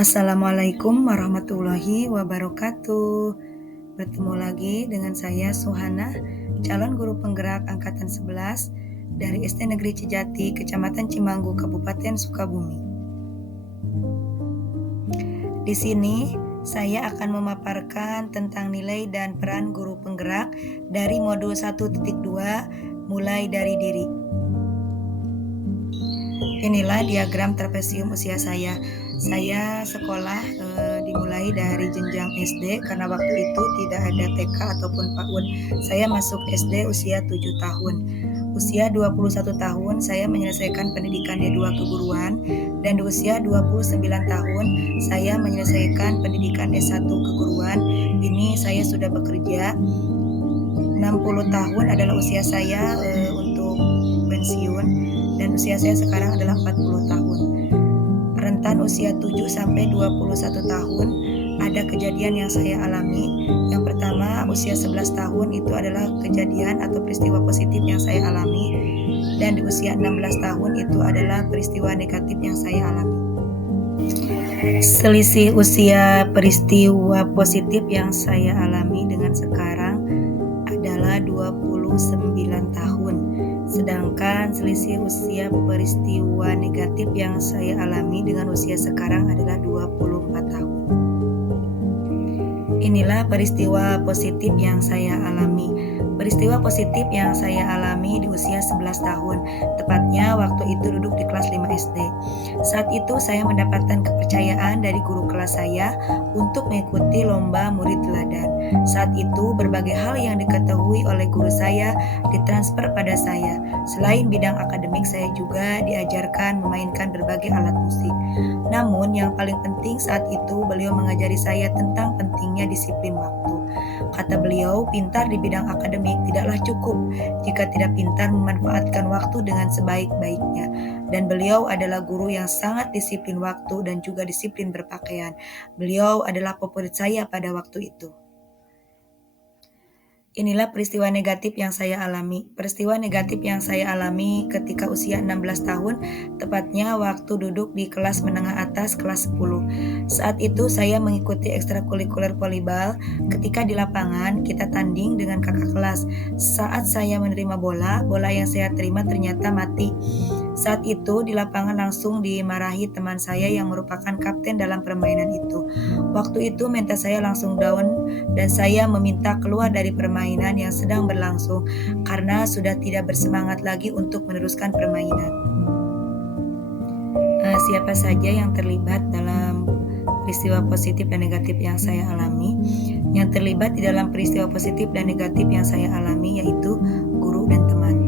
Assalamualaikum warahmatullahi wabarakatuh. Bertemu lagi dengan saya Suhana, calon guru penggerak angkatan 11 dari SD Negeri Cijati, Kecamatan Cimanggu, Kabupaten Sukabumi. Di sini saya akan memaparkan tentang nilai dan peran guru penggerak dari modul 1.2 mulai dari diri. Inilah diagram trapesium usia saya. Saya sekolah dimulai dari jenjang SD karena waktu itu tidak ada TK ataupun PAUD. Saya masuk SD usia 7 tahun. Usia 21 tahun saya menyelesaikan pendidikan D2 keguruan dan di usia 29 tahun saya menyelesaikan pendidikan S1 keguruan. Ini saya sudah bekerja. 60 tahun adalah usia saya untuk pensiun dan usia saya sekarang adalah 40 tahun. Rentan usia 7 sampai 21 tahun ada kejadian yang saya alami. Yang pertama, usia 11 tahun itu adalah kejadian atau peristiwa positif yang saya alami, dan di usia 16 tahun itu adalah peristiwa negatif yang saya alami. Selisih usia peristiwa positif yang saya alami dengan sekarang adalah 29 tahun. Sedangkan selisih usia peristiwa negatif yang saya alami dengan usia sekarang adalah 24 tahun. Inilah peristiwa positif yang saya alami. Peristiwa positif yang saya alami di usia 11 tahun, tepatnya waktu itu duduk di kelas 5 SD. Saat itu saya mendapatkan kepercayaan dari guru kelas saya untuk mengikuti lomba murid teladan. Saat itu berbagai hal yang diketahui oleh guru saya ditransfer pada saya. Selain bidang akademik, saya juga diajarkan memainkan berbagai alat musik. Namun yang paling penting saat itu beliau mengajari saya tentang pentingnya disiplin waktu. Kata beliau, pintar di bidang akademik tidaklah cukup jika tidak pintar memanfaatkan waktu dengan sebaik-baiknya. Dan beliau adalah guru yang sangat disiplin waktu dan juga disiplin berpakaian. Beliau adalah favorit saya pada waktu itu. Inilah peristiwa negatif yang saya alami. Peristiwa negatif yang saya alami ketika usia 16 tahun, tepatnya waktu duduk di kelas menengah atas kelas 10. Saat itu saya mengikuti ekstrakurikuler volleyball. Ketika di lapangan kita tanding dengan kakak kelas. Saat saya menerima bola yang saya terima ternyata mati. Saat itu di lapangan langsung dimarahi teman saya yang merupakan kapten dalam permainan itu. Waktu itu mental saya langsung down dan saya meminta keluar dari permainan yang sedang berlangsung karena sudah tidak bersemangat lagi untuk meneruskan permainan. Siapa saja yang terlibat dalam peristiwa positif dan negatif yang saya alami? Yang terlibat di dalam peristiwa positif dan negatif yang saya alami yaitu guru dan teman.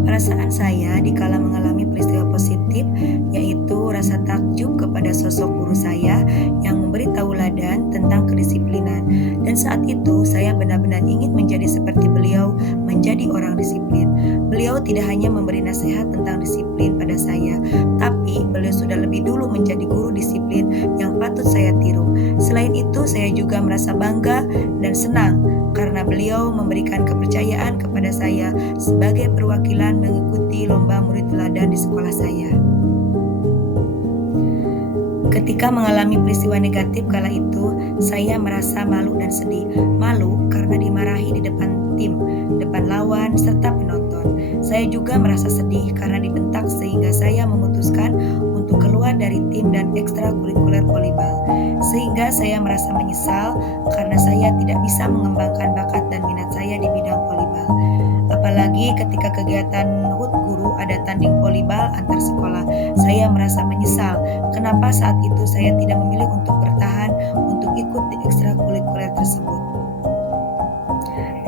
Perasaan saya dikala mengalami peristiwa positif yaitu rasa takjub kepada sosok guru saya yang memberi tauladan tentang kedisiplinan. Dan saat itu saya benar-benar ingin menjadi seperti beliau, menjadi orang disiplin. Beliau tidak hanya memberi nasihat tentang disiplin pada saya, tapi beliau sudah lebih dulu menjadi guru disiplin yang patut saya tiru. Selain itu saya juga merasa bangga dan senang karena beliau memberikan kepercayaan kepada saya sebagai perwakilan mengikuti lomba murid teladan di sekolah saya. Ketika mengalami peristiwa negatif kala itu, saya merasa malu dan sedih. Malu karena dimarahi di depan tim, depan lawan, serta penonton. Saya juga merasa sedih karena dibentak sehingga saya memutuskan untuk keluar dari tim dan ekstrakurikuler volleyball. Sehingga saya merasa menyesal karena saya tidak bisa mengembangkan bakat dan minat saya di bidang volleyball. Apalagi ketika kegiatan HUT guru ada tanding volleyball antar sekolah, saya merasa menyesal. Kenapa saat itu saya tidak memilih untuk bertahan untuk ikut di ekstrakurikuler tersebut?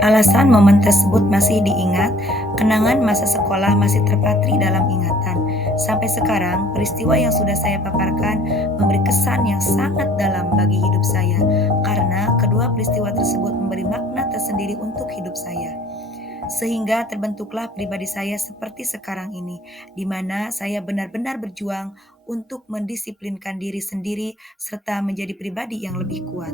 Alasan momen tersebut masih diingat, kenangan masa sekolah masih terpatri dalam ingatan. Sampai sekarang, peristiwa yang sudah saya paparkan memberi kesan yang sangat dalam bagi hidup saya, karena kedua peristiwa tersebut memberi makna tersendiri untuk hidup saya. Sehingga terbentuklah pribadi saya seperti sekarang ini, di mana saya benar-benar berjuang untuk mendisiplinkan diri sendiri serta menjadi pribadi yang lebih kuat.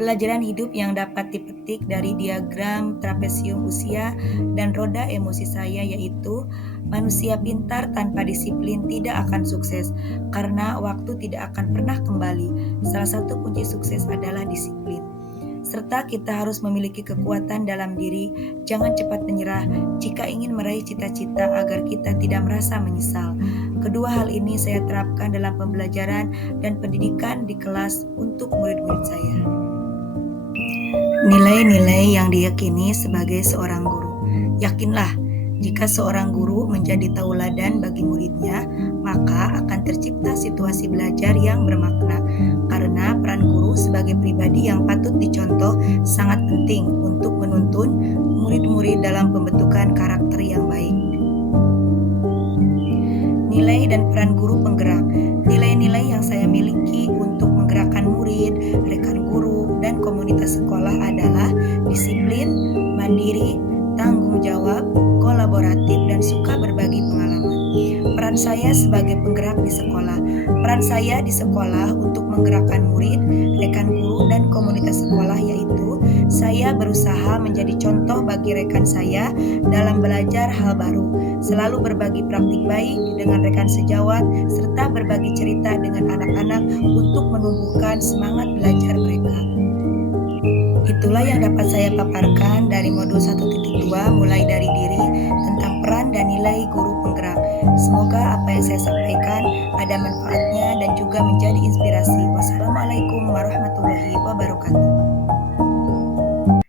Pelajaran hidup yang dapat dipetik dari diagram trapesium usia dan roda emosi saya yaitu manusia pintar tanpa disiplin tidak akan sukses karena waktu tidak akan pernah kembali. Salah satu kunci sukses adalah disiplin. Serta kita harus memiliki kekuatan dalam diri, jangan cepat menyerah jika ingin meraih cita-cita agar kita tidak merasa menyesal. Kedua hal ini saya terapkan dalam pembelajaran dan pendidikan di kelas untuk murid-murid saya. Nilai-nilai yang diyakini sebagai seorang guru. Yakinlah, jika seorang guru menjadi tauladan bagi muridnya, maka akan tercipta situasi belajar yang bermakna. Karena peran guru sebagai pribadi yang patut dicontoh sangat penting untuk menuntun murid-murid dalam pembentukan karakter yang baik. Nilai dan peran guru penggerak. Nilai-nilai yang saya miliki untuk menggerakkan murid, rekan guru, dan komunitas sekolah adalah disiplin, mandiri, tanggung jawab, kolaboratif, dan suka berbagi pengalaman. Peran saya sebagai penggerak di sekolah. Peran saya di sekolah untuk menggerakkan murid, rekan guru, dan komunitas sekolah yaitu saya berusaha menjadi contoh bagi rekan saya dalam belajar hal baru, selalu berbagi praktik baik dengan rekan sejawat, serta berbagi cerita dengan anak-anak untuk menumbuhkan semangat belajar mereka. Itulah yang dapat saya paparkan dari modul 1.2 mulai dari diri tentang peran dan nilai guru penggerak. Semoga apa yang saya sampaikan ada manfaatnya dan juga menjadi inspirasi. Wassalamualaikum warahmatullahi wabarakatuh.